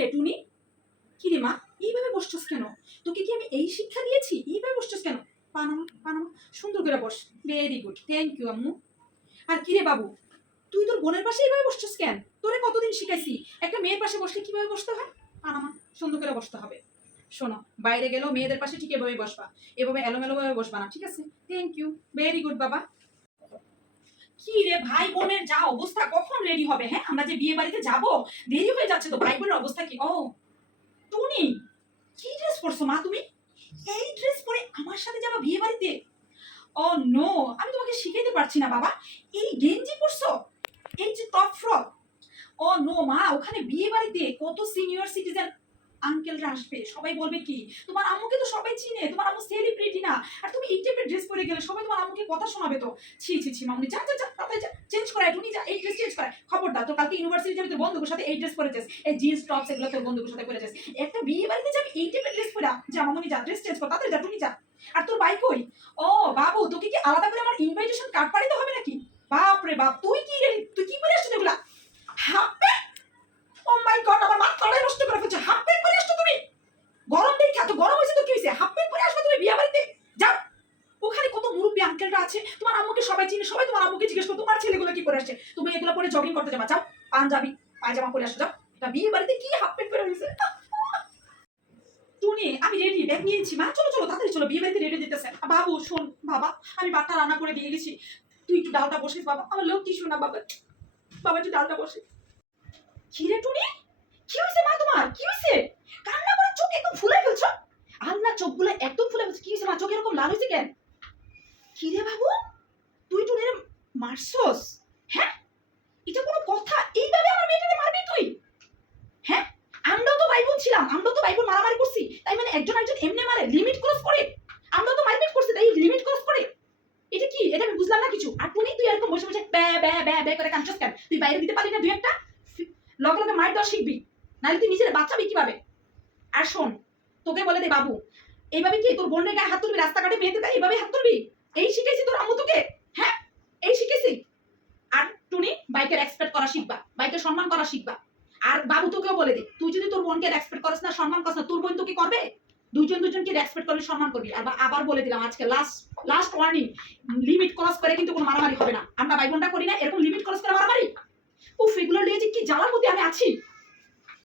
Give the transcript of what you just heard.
রে টুনি, কি রে মা, এইভাবে বসছস কেন? তোকে কি আমি এই শিক্ষা দিয়েছি? এইভাবে বসছস কেন? পানামা পানামা, সুন্দর করে বস। ভেরি গুড, থ্যাংক ইউ আম্মু। আর কি রে বাবু, তুই তোর বোনের পাশে এইভাবে বসছস কেন? তোরে কতদিন শিখাইছি একটা মেয়ের পাশে বসলে কিভাবে বসতে হয়? পানামা, সুন্দর করে বসতে হবে। শোনো, বাইরে গেলেও মেয়েদের পাশে ঠিক এভাবে বসবা, এভাবে এলোমেলো ভাবে বসবা না, ঠিক আছে? থ্যাংক ইউ, ভেরি গুড বাবা। কি রে ভাই বোনের যা অবস্থা, কখন রেডি হবে? হ্যাঁ, আমরা যে বিয়ে বাড়িতে যাব, দেরি হয়ে যাচ্ছে তো। ভাই বোনের অবস্থা কি? ও টুনি, কি ড্রেস পরছো মা তুমি? এই ড্রেস পরে আমার সাথে যাবা বিয়ে বাড়িতে? ও নো, আমি তোমাকে শিখাইতে পারছি না বাবা। এই গেঞ্জি পরছো, এই যে টপ ফ্রক। ও নো মা, ওখানে বিয়ে বাড়িতে কত সিনিয়র সিটিজেন আঙ্কেলরা আসবে, সবাই বলবে কি তোমার আম্মুকে তো সবাই চিনে, তোমার আম্মু সেলিব্রিটি না, আর তুমি এই টাইপের ড্রেস পরে গেলে সবাই তোমার আম্মুকে কথা শোনাবে তো। ছি ছি ছি মামুনি, যা যা যা তাড়াতাড়ি যা, চেঞ্জ করায় তুমি, যা এই ড্রেস চেঞ্জ করায়। খবরদার, তো কালকে ইউনিভার্সিটি যাবি তোর বন্ধুদের সাথে এই ড্রেস পরেছিস, এই জিন্স টপস এগুলো তোর বন্ধুদের সাথে পরেছিস, একটা বিয়ে বাড়িতে যাবি এই টাইপের ড্রেস পরা? যা মামুনি যা, ড্রেস চেঞ্জ কর তাড়াতাড়ি যা, তুমি যা। আর তোর বাইক কই? ও বাবু, তোকে কি আলাদা করে আমার ইনভাইটেশন কার্ড পাঠাতে হবে নাকি? বাপ রে বাপ, তুই কি রে, তুই কি পরে আসছিস এগুলা? Half pant? Oh my God, আমার মাথাটাই নষ্ট করে ফেলছে। হাফ প্যান্ট পরে আসছো তুমি? গরম দেখে, এত গরম হয়েছে তো কি হয়েছে? হাফ প্যান্ট পরে আসবে তুমি বিয়ে বাড়িতে? যাও, ওখানে কত মুরব্বী আঙ্কেলরা আছে, তোমার আম্মুকে সবাই চিনে, সবাই তোমার আম্মুকে জিজ্ঞেস করো তোমার ছেলেগুলো কি পরে আসছে, তুমি এগুলো পরে জগিং করতে যাবা? যাও, পাঞ্জাবি পায়জামা পরে আসো, যাও। এটা বিয়ে বাড়িতে কি হাফ প্যান্ট পরে হয়েছে? টুনি, আমি রেডি, ব্যাগ নিয়ে নিচ্ছি মা, চলো চলো তাড়াতাড়ি চলো, বিয়ে বাড়িতে রেডি দিতেছে। বাবু শোন বাবা, আমি ভাতটা রান্না করে দিয়ে গেছি, তুই একটু ডালটা বসিস বাবা, আমার লোক কি শোনা বাবা, বাবা একটু ডালটা বসে। কি রে টুনি, কি হয়েছে মা তোমার? কি হয়েছে? কান্না করে চোখ একদম ফুলাই ফেলছো? আল্লাহ, চোখগুলো একদম ফুলে ফেলছে। কি হয়েছে মা, চোখ এরকম লাল হয়েছে কেন? কি রে বাবু, তুই টুনির মারছস? হ্যাঁ, এটা কোনো কথা? এইভাবে আমার মেয়েটাকে মারবি তুই? হ্যাঁ, আমরাও তো ভাই বোন ছিলাম, আমরাও তো ভাই বোন মারামারি করছি, তাই মানে একজন একজন এমনি মারে লিমিট ক্রস করে? আমরাও তো মারপিট করছি, তাই লিমিট ক্রস করে? এটা কি? এটা আমি বুঝলাম না কিছু। আর টুনি, তুই এরকম বসে বসে ব্যা ব্যা ব্যা ব্যা করে কাঁদছস কেন? তুই বাইরে দিতে পারলি না দুই একটা? লগে লগে মার দেওয়া শিখবি, নাহলে তুই নিজের বাঁচাবি কিভাবে? আর শোন, তোকে বলে দে বাবু, এইভাবে কি তোর বোনের গায়ে হাত তুলবি? রাস্তাঘাটে মেয়েদের গায়ে এইভাবে হাত তুলবি? এই শিখেছি তোর আম্মু তোকে? হ্যাঁ, এই শিখেছি। আর টুনি, বাইকের এক্সপেক্ট করা শিখবা, বাইকের সম্মান করা শিখবা। আর বাবু, তোকেও বলে দে, তুই যদি তোর বোনকে রেসপেক্ট করিস না, সম্মান করিস না, তোর বোন তোকে করবে? দুইজন দুজনকে রেসপেক্ট করবি, সম্মান করবি। আর আবার বলে দিলাম, আজকে last last warning, limit cross করে কিন্তু কোনো মারামারি হবে না। আমরা ভাই বোনটা করি না এরকম লিমিট ক্রস করে মারামারি। উফ, এগুলো নিয়ে যে কি জ্বালার মধ্যে আমি আছি।